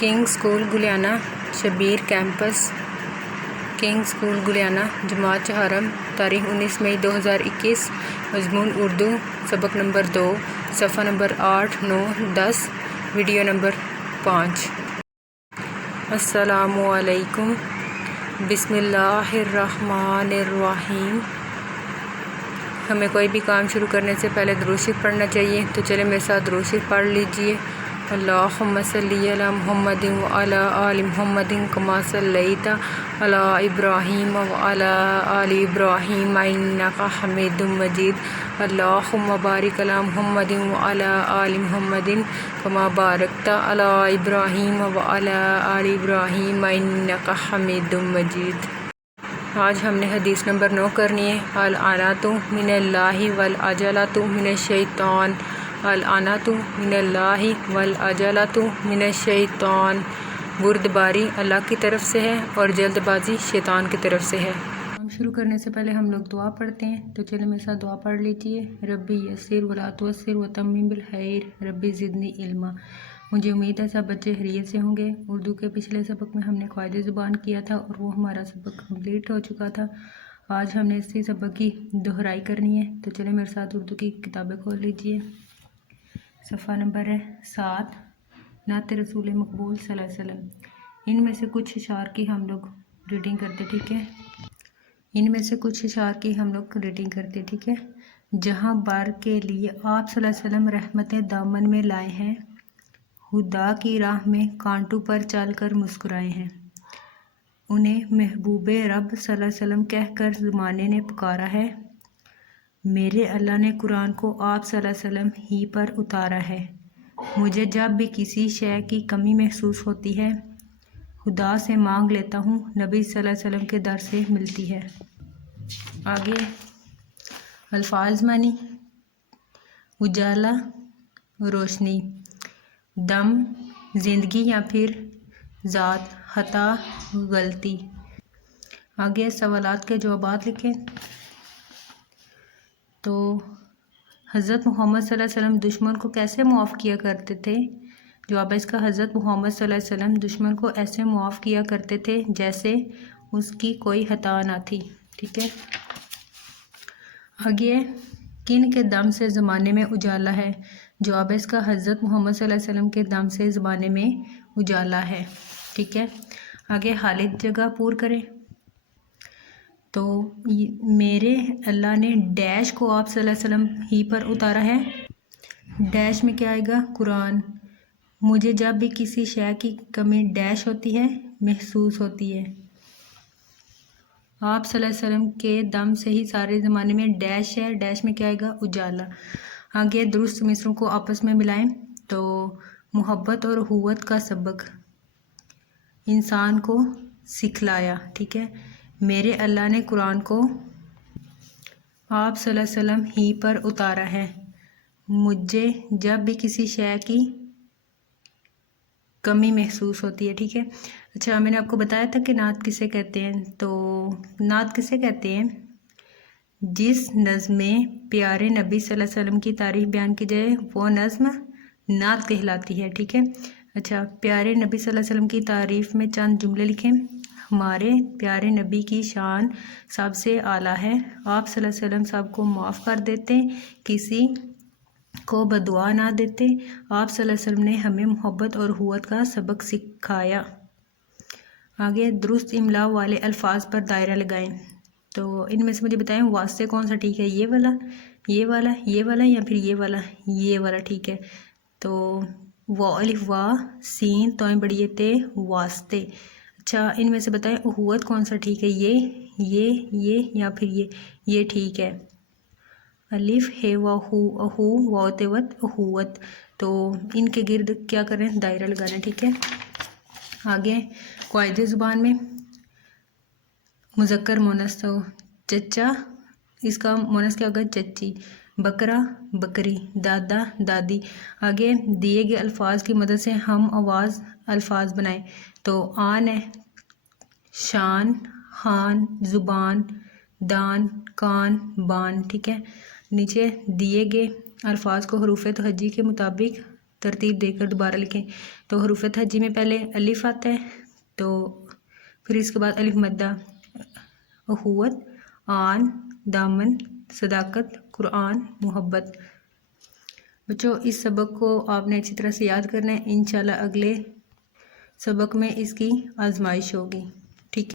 King school Guliana Shabbir campus King school Guliana جماعت چہارم تاریخ 19 مئی 2021 مضمون اردو سبق نمبر 2 صفحہ نمبر 8 9 10 ویڈیو نمبر 5 السلام علیکم بسم اللہ الرحمن الرحیم۔ ہمیں کوئی بھی کام شروع کرنے سے پہلے درود شریف پڑھنا چاہیے، تو چلے میرے ساتھ درود شریف پڑھ لیجئے۔ اللہم صلی علی محمد وعلی آل محمد کما صلیت علی ابراہیم وعلی آل ابراہیم انک حمید مجید۔ اللہم بارک علی محمد وعلی آل محمد کما بارکت علی ابراہیم وعلی آل ابراہیم انک حمید مجید۔ آج ہم نے حدیث نمبر 9 کرنی ہے۔ العنات من اللہ والعجلۃ من الشیطان۔ العنات من اللہ والعجلۃ من الشیطان۔ بردباری اللہ کی طرف سے ہے اور جلد بازی شیطان کی طرف سے ہے۔ ہم شروع کرنے سے پہلے ہم لوگ دعا پڑھتے ہیں، تو چلے میرے ساتھ دعا پڑھ لیجئے۔ ربی یسر ولا تعسر وتمم بالخیر ربی زدنی علما۔ مجھے امید ہے سب بچے خیریت سے ہوں گے۔ اردو کے پچھلے سبق میں ہم نے قواعد زبان کیا تھا اور وہ ہمارا سبق کمپلیٹ ہو چکا تھا۔ آج ہم نے اسی سبق کی دہرائی کرنی ہے، تو چلے میرے ساتھ اردو کی کتابیں کھول لیجئے۔ صفحہ نمبر ہے 7 نعت رسول مقبول صلی اللہ علیہ وسلم۔ ان میں سے کچھ اشعار کی ہم لوگ ریڈنگ کرتے، ٹھیک ہے؟ ان میں سے کچھ اشعار کی ہم لوگ ریڈنگ کرتے، ٹھیک ہے؟ جہاں بار کے لیے آپ صلی اللہ علیہ وسلم رحمتیں دامن میں لائے ہیں، خدا کی راہ میں کانٹوں پر چل کر مسکرائے ہیں، انہیں محبوب رب صلی اللہ علیہ وسلم کہہ کر زمانے نے پکارا ہے، میرے اللہ نے قرآن کو آپ صلی اللہ علیہ وسلم ہی پر اتارا ہے، مجھے جب بھی کسی شے کی کمی محسوس ہوتی ہے خدا سے مانگ لیتا ہوں، نبی صلی اللہ علیہ وسلم کے در سے ملتی ہے۔ آگے الفاظ معنی: اجالا روشنی، دم زندگی یا پھر ذات، خطا غلطی۔ آگے سوالات کے جوابات لکھیں۔ تو حضرت محمد صلی اللہ علیہ وسلم دشمن کو کیسے معاف کیا کرتے تھے؟ جواب ہے اس کا، حضرت محمد صلی اللہ علیہ وسلم دشمن کو ایسے معاف کیا کرتے تھے جیسے اس کی کوئی خطا نہ تھی، ٹھیک ہے؟ آگے کن کے دم سے زمانے میں اجالا ہے؟ جواب ہے اس کا، حضرت محمد صلی اللہ علیہ وسلم کے دم سے زمانے میں اجالا ہے، ٹھیک ہے؟ آگے خالد جگہ پور کریں۔ تو میرے اللہ نے ڈیش کو آپ صلی اللہ علیہ وسلم ہی پر اتارا ہے، ڈیش میں کیا آئے گا؟ قرآن۔ مجھے جب بھی کسی شے کی کمی ڈیش ہوتی ہے محسوس ہوتی ہے، آپ صلی اللہ علیہ وسلم کے دم سے ہی سارے زمانے میں ڈیش ہے، ڈیش میں کیا آئے گا؟ اجالا۔ آگے درست مصروں کو آپس میں ملائیں۔ تو محبت اور اخوت کا سبق انسان کو سکھلایا، ٹھیک ہے؟ میرے اللہ نے قرآن کو آپ صلی اللہ علیہ وسلم ہی پر اتارا ہے، مجھے جب بھی کسی شے کی کمی محسوس ہوتی ہے، ٹھیک ہے؟ اچھا، میں نے آپ کو بتایا تھا کہ نعت کسے کہتے ہیں۔ تو نعت کسے کہتے ہیں؟ جس نظم میں پیارے نبی صلی اللہ علیہ وسلم کی تعریف بیان کی جائے وہ نظم نعت کہلاتی ہے، ٹھیک ہے؟ اچھا، پیارے نبی صلی اللہ علیہ وسلم کی تعریف میں چند جملے لکھیں۔ ہمارے پیارے نبی کی شان سب سے اعلیٰ ہے، آپ صلی اللہ علیہ وسلم سب کو معاف کر دیتے، کسی کو بددعا نہ دیتے، آپ صلی اللہ علیہ وسلم نے ہمیں محبت اور اخوت کا سبق سکھایا۔ آگے درست املا والے الفاظ پر دائرہ لگائیں۔ تو ان میں سے مجھے بتائیں واسطے کون سا ٹھیک ہے؟ یہ والا، یہ والا، یہ والا یا پھر یہ والا؟ یہ والا ٹھیک ہے۔ تو وا الف وا سین توئیں بڑی تے واسطے۔ اچھا، ان میں سے بتائیں اخوت کون سا ٹھیک ہے؟ یہ یا پھر یہ ٹھیک ہے۔ الف ہے و ہو اہو واو تیوت اخوت۔ تو ان کے گرد کیا کریں؟ دائرہ لگانا، ٹھیک ہے؟ آگے قواعد زبان میں مذکر مونث، تو چچا، اس کا مونث کیا ہوگا؟ چچی، بکرا بکری، دادا دادی۔ آگے دیے گئے الفاظ کی مدد سے ہم آواز الفاظ بنائیں۔ تو آن ہے، شان، خان، زبان، دان، کان، بان، ٹھیک ہے؟ نیچے دیے گئے الفاظ کو حروف تہجی کے مطابق ترتیب دے کر دوبارہ لکھیں. تو حروف تہجی میں پہلے الف آتا ہے، تو پھر اس کے بعد الف مدہ، اخوت، آن، دامن، صداقت، قرآن، محبت. بچوں اس سبق کو آپ نے اچھی طرح سے یاد کرنا ہے. انشاءاللہ اگلے سبق میں اس کی آزمائش ہوگی. ٹھیک ہے.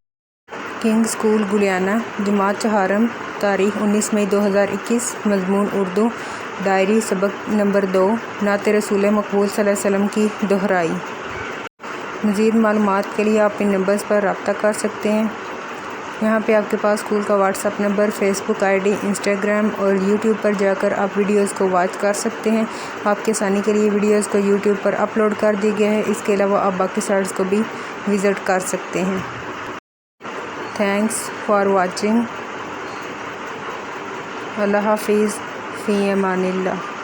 کنگ اسکول گلیانہ، جماعت چہارم، تاریخ 19 مئی 2021، مضمون اردو، ڈائری، سبق نمبر 2، نعت رسول مقبول صلی اللہ علیہ وسلم کی دہرائی. مزید معلومات کے لیے آپ ان نمبرز پر رابطہ کر سکتے ہیں. یہاں پہ آپ کے پاس اسکول کا WhatsApp number, Facebook I D, Instagram اور یوٹیوب پر جا کر آپ ویڈیوز کو واچ کر سکتے ہیں. آپ کے آسانی کے لیے ویڈیوز کو یوٹیوب پر اپلوڈ کر دیا گیا ہے. اس کے علاوہ آپ باقی سائٹس کو بھی وزٹ کر سکتے ہیں. Thanks for watching. اللہ حافظ. فی امان اللہ.